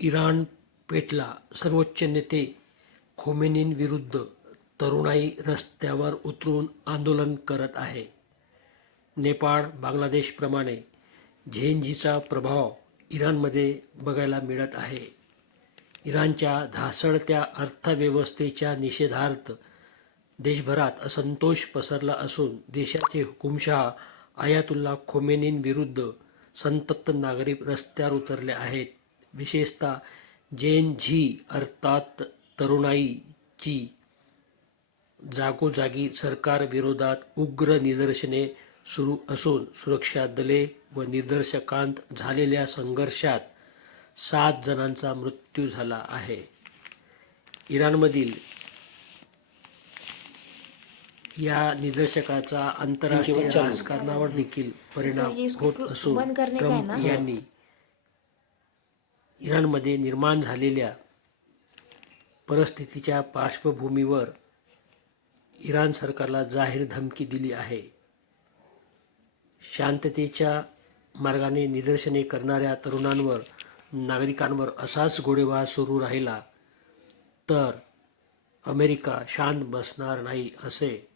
Iran पेटला, सर्वोच्च नेते खोमेनींविरुद्ध तरुणाई रस्त्यावर उतरून आंदोलन करत आहे. नेपाळ, बांगलादेशप्रमाणे झेएनझीचा प्रभाव इराणमध्ये बघायला मिळत आहे. इराणच्या ढासळत्या अर्थव्यवस्थेच्या निषेधार्थ देशभरात असंतोष पसरला असून देशाचे हुकुमशहा आयातुल्ला खोमेनींविरुद्ध संतप्त नागरिक रस्त्यावर उतरले आहेत. विशेषतः झेएनझी अर्थात तरुणाईची जागोजागी सरकारविरोधात उग्र निदर्शने सुरू असून सुरक्षा दले व निदर्शकांत झालेल्या संघर्षात 7 जणांचा मृत्यू झाला आहे. इराणमधील या निदर्शकाचा आंतरराष्ट्रीय राजकारणावर देखील परिणाम होत असून ट्रम्प यांनी इराणमध्ये निर्माण झालेल्या परिस्थितीच्या पार्श्वभूमीवर इराण सरकारला जाहीर धमकी दिली आहे. शांततेच्या मार्गाने निदर्शने करणाऱ्या तरुणांवर, नागरिकांवर असाच गोळीबार सुरू राहिला तर अमेरिका शांत बसणार नाही, असे